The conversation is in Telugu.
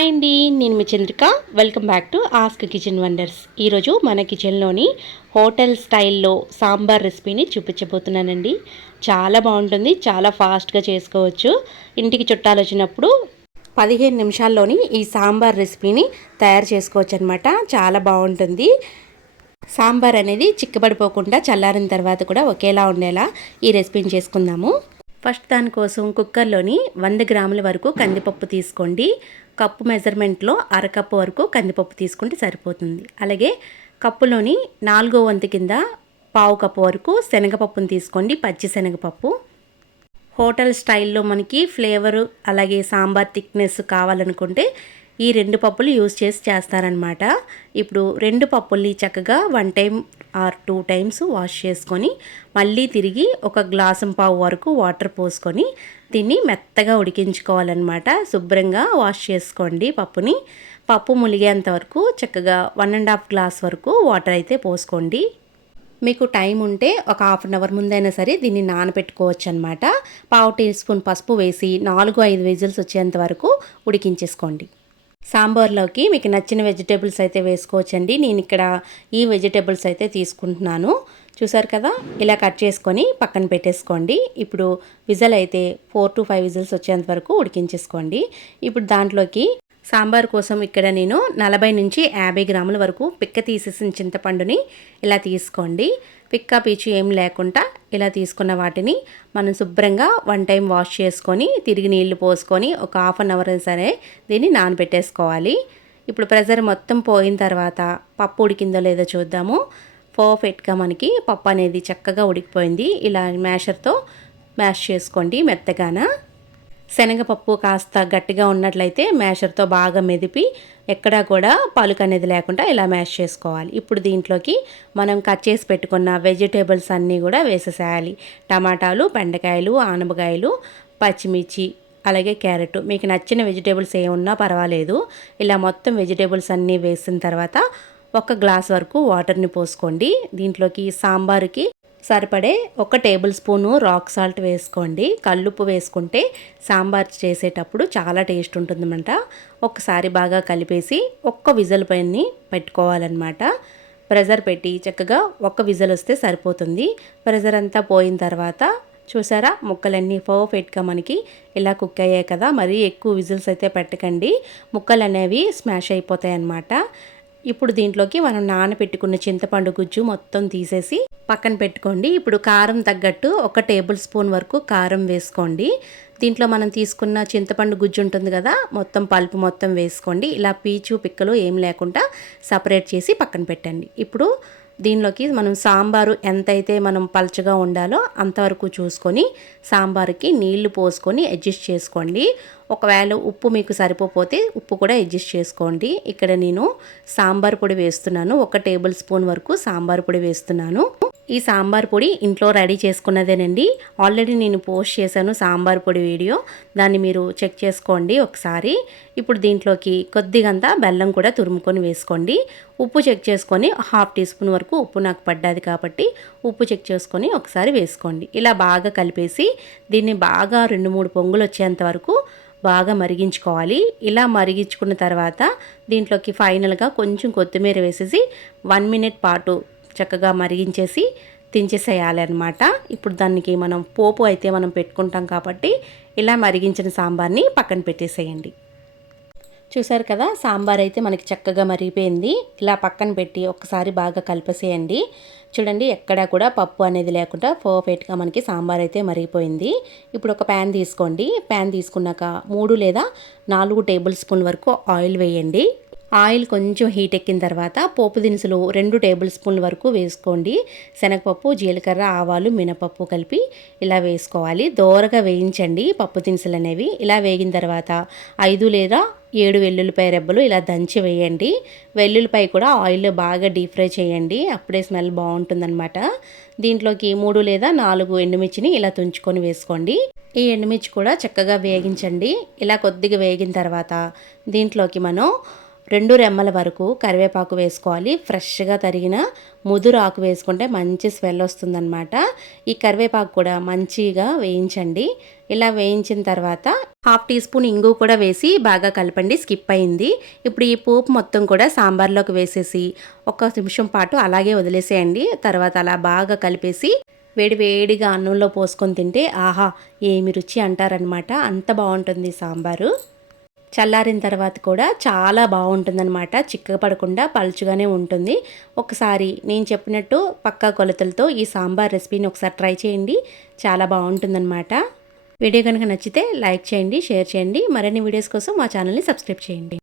హాయ్ అండి, నేను మీ Chandrika. Welcome back to ask kitchen wonders. ఈరోజు మన కిచెన్లోని హోటల్ స్టైల్లో సాంబార్ రెసిపీని చూపించబోతున్నానండి. చాలా బాగుంటుంది, చాలా ఫాస్ట్గా చేసుకోవచ్చు. ఇంటికి చుట్టాలు వచ్చినప్పుడు 15 నిమిషాల్లోని ఈ సాంబార్ రెసిపీని తయారు చేసుకోవచ్చు అనమాట. చాలా బాగుంటుంది. సాంబార్ అనేది చిక్కబడిపోకుండా చల్లారిన తర్వాత కూడా ఒకేలా ఉండేలా ఈ రెసిపీని చేసుకుందాము. ఫస్ట్ దానికోసం కుక్కర్లోని 100 గ్రాముల వరకు కందిపప్పు తీసుకోండి. కప్పు మెజర్మెంట్లో అరకప్పు వరకు కందిపప్పు తీసుకుంటే సరిపోతుంది. అలాగే కప్పులోని 4వ వంతు కింద పావు కప్పు వరకు శనగపప్పును తీసుకోండి, పచ్చి శనగపప్పు. హోటల్ స్టైల్లో మనకి ఫ్లేవరు అలాగే సాంబార్ థిక్నెస్ కావాలనుకుంటే ఈ 2 పప్పులు యూజ్ చేసి చేస్తారనమాట. ఇప్పుడు 2 పప్పుల్ని చక్కగా 1 టైం ఆర్ 2 టైమ్స్ వాష్ చేసుకొని మళ్ళీ తిరిగి 1 గ్లాసు పావు వరకు వాటర్ పోసుకొని దీన్ని మెత్తగా ఉడికించుకోవాలన్నమాట. శుభ్రంగా వాష్ చేసుకోండి పప్పుని. పప్పు ములిగేంత వరకు చక్కగా 1.5 గ్లాస్ వరకు వాటర్ అయితే పోసుకోండి. మీకు టైం ఉంటే ఒక హాఫ్ అన్ అవర్ ముందైనా సరే దీన్ని నానబెట్టుకోవచ్చు అనమాట. పావు టీ స్పూన్ పసుపు వేసి 4-5 విజిల్స్ వచ్చేంత వరకు ఉడికించేసుకోండి. సాంబార్లోకి మీకు నచ్చిన వెజిటేబుల్స్ అయితే వేసుకోవచ్చండి. నేను ఇక్కడ ఈ వెజిటేబుల్స్ అయితే తీసుకుంటున్నాను. చూసారు కదా, ఇలా కట్ చేసుకొని పక్కన పెట్టేసుకోండి. ఇప్పుడు విజిల్ అయితే 4-5 విజిల్స్ వచ్చేంత వరకు ఉడికించేసుకోండి. ఇప్పుడు దాంట్లోకి సాంబార్ కోసం ఇక్కడ నేను 40-50 గ్రాముల వరకు పిక్క తీసేసిన చింతపండుని ఇలా తీసుకోండి. పిక్క పీచు ఏం లేకుండా ఇలా తీసుకున్న వాటిని మనం శుభ్రంగా 1 టైం వాష్ చేసుకొని తిరిగి నీళ్లు పోసుకొని ఒక హాఫ్ అన్ అవర్ సరే దీన్ని నానబెట్టేసుకోవాలి. ఇప్పుడు ప్రెషర్ మొత్తం పోయిన తర్వాత పప్పు ఉడికిందో లేదో చూద్దాము. పర్ఫెక్ట్గా మనకి పప్పు అనేది చక్కగా ఉడికిపోయింది. ఇలా మ్యాషర్తో మ్యాష్ చేసుకోండి మెత్తగాన. శనగపప్పు కాస్త గట్టిగా ఉన్నట్లయితే మ్యాషర్తో బాగా మెదిపి ఎక్కడా కూడా పలుకు అనేది లేకుండా ఇలా మ్యాష్ చేసుకోవాలి. ఇప్పుడు దీంట్లోకి మనం కట్ చేసి పెట్టుకున్న వెజిటేబుల్స్ అన్నీ కూడా వేసేసేయాలి. టమాటాలు, బెండకాయలు, ఆనపకాయలు, పచ్చిమిర్చి, అలాగే క్యారెట్, మీకు నచ్చిన వెజిటేబుల్స్ ఏమున్నా పర్వాలేదు. ఇలా మొత్తం వెజిటేబుల్స్ అన్నీ వేసిన తర్వాత 1 గ్లాస్ వరకు వాటర్ని పోసుకోండి. దీంట్లోకి సాంబారుకి సరిపడే 1 టేబుల్ స్పూను రాక్ సాల్ట్ వేసుకోండి. కల్లుప్పు వేసుకుంటే సాంబార్ చేసేటప్పుడు చాలా టేస్ట్ ఉంటుందన్నమాట. ఒకసారి బాగా కలిపేసి 1 విజిల్ పైన పెట్టుకోవాలన్నమాట. ప్రెషర్ పెట్టి చక్కగా 1 విజిల్ వస్తే సరిపోతుంది. ప్రెషర్ అంతా పోయిన తర్వాత చూసారా, ముక్కలన్నీ పర్ఫెక్ట్గా మనకి ఇలా కుక్ అయ్యాయి కదా. మరీ ఎక్కువ విజిల్స్ అయితే పెట్టకండి, ముక్కలు అనేవి స్మాష్ అయిపోతాయి అన్నమాట. ఇప్పుడు దీంట్లోకి మనం నానబెట్టుకున్న చింతపండు గుజ్జు మొత్తం తీసేసి పక్కన పెట్టుకోండి. ఇప్పుడు కారం తగ్గట్టు 1 టేబుల్ స్పూన్ వరకు కారం వేసుకోండి. దీంట్లో మనం తీసుకున్న చింతపండు గుజ్జు ఉంటుంది కదా, మొత్తం పల్పు మొత్తం వేసుకోండి. ఇలా పీచు పిక్కలు ఏం లేకుండా సపరేట్ చేసి పక్కన పెట్టండి. ఇప్పుడు దీనిలోకి మనం సాంబారు ఎంతైతే మనం పలచగా ఉండాలో అంతవరకు చూసుకొని సాంబారుకి నీళ్లు పోసుకొని అడ్జస్ట్ చేసుకోండి. ఒకవేళ ఉప్పు మీకు సరిపోతే ఉప్పు కూడా అడ్జస్ట్ చేసుకోండి. ఇక్కడ నేను సాంబార్ పొడి వేస్తున్నాను. 1 టేబుల్ స్పూన్ వరకు సాంబార్ పొడి వేస్తున్నాను. ఈ సాంబార్ పొడి ఇంట్లో రెడీ చేసుకున్నదేనండి. ఆల్రెడీ నేను పోస్ట్ చేశాను సాంబార్ పొడి వీడియో, దాన్ని మీరు చెక్ చేసుకోండి ఒకసారి. ఇప్పుడు దీంట్లోకి కొద్దిగంత బెల్లం కూడా తురుముకొని వేసుకోండి. ఉప్పు చెక్ చేసుకొని 1/2 టీ స్పూన్ వరకు ఉప్పు నాకు పడ్డది కాబట్టి ఉప్పు చెక్ చేసుకొని ఒకసారి వేసుకోండి. ఇలా బాగా కలిపేసి దీన్ని బాగా 2-3 పొంగులు వచ్చేంత వరకు బాగా మరిగించుకోవాలి. ఇలా మరిగించుకున్న తర్వాత దీంట్లోకి ఫైనల్గా కొంచెం కొత్తిమీర వేసేసి 1 మినిట్ పాటు చక్కగా మరిగించేసి దించేసేయాలి అనమాట. ఇప్పుడు దానికి మనం పోపు అయితే మనం పెట్టుకుంటాం కాబట్టి ఇలా మరిగించిన సాంబార్ని పక్కన పెట్టేసేయండి. చూసారు కదా, సాంబార్ అయితే మనకి చక్కగా మరిగిపోయింది. ఇలా పక్కన పెట్టి ఒకసారి బాగా కలిపేసేయండి. చూడండి, ఎక్కడా కూడా పప్పు అనేది లేకుండా పర్ఫెక్ట్గా మనకి సాంబార్ అయితే మరిగిపోయింది. ఇప్పుడు ఒక ప్యాన్ తీసుకోండి. ప్యాన్ తీసుకున్నాక 3 లేదా 4 టేబుల్ స్పూన్ వరకు ఆయిల్ వేయండి. ఆయిల్ కొంచెం హీట్ ఎక్కిన తర్వాత పోపు దినుసులు 2 టేబుల్ స్పూన్ల వరకు వేసుకోండి. శనగపప్పు, జీలకర్ర, ఆవాలు, మినపప్పు కలిపి ఇలా వేసుకోవాలి. దోరగా వేయించండి పప్పు దినుసులు అనేవి. ఇలా వేగిన తర్వాత 5 లేదా 7 వెల్లుల్లిపాయ రెబ్బలు ఇలా దంచి వేయండి. వెల్లుల్లిపాయ కూడా ఆయిల్లో బాగా డీప్ ఫ్రై చేయండి, అప్పుడే స్మెల్ బాగుంటుందన్నమాట. దీంట్లోకి 3 లేదా 4 ఎండుమిర్చిని ఇలా తుంచుకొని వేసుకోండి. ఈ ఎండుమిర్చి కూడా చక్కగా వేగించండి. ఇలా కొద్దిగా వేగిన తర్వాత దీంట్లోకి మనం 2 రెమ్మల వరకు కరివేపాకు వేసుకోవాలి. ఫ్రెష్గా తరిగిన ముదురు ఆకు వేసుకుంటే మంచి స్మెల్ వస్తుందన్నమాట. ఈ కరివేపాకు కూడా మంచిగా వేయించండి. ఇలా వేయించిన తర్వాత 1/2 టీ స్పూన్ ఇంగు కూడా వేసి బాగా కలపండి. స్కిప్ అయింది. ఇప్పుడు ఈ పోపు మొత్తం కూడా సాంబార్లోకి వేసేసి 1 నిమిషం పాటు అలాగే వదిలేసేయండి. తర్వాత అలా బాగా కలిపేసి వేడిగా అన్నంలో పోసుకొని తింటే ఆహా ఏమి రుచి అంటారనమాట. అంత బాగుంటుంది సాంబారు. చల్లారిన తర్వాత కూడా చాలా బాగుంటుందన్నమాట. చిక్కగా పడకుండా పలుచుగానే ఉంటుంది. ఒకసారి నేను చెప్పినట్టు పక్కా కొలతలతో ఈ సాంబార్ రెసిపీని ఒకసారి ట్రై చేయండి. చాలా బాగుంటుందన్నమాట. వీడియో కనుక నచ్చితే లైక్ చేయండి, షేర్ చేయండి. మరిన్ని వీడియోస్ కోసం మా ఛానల్ని సబ్స్క్రైబ్ చేయండి.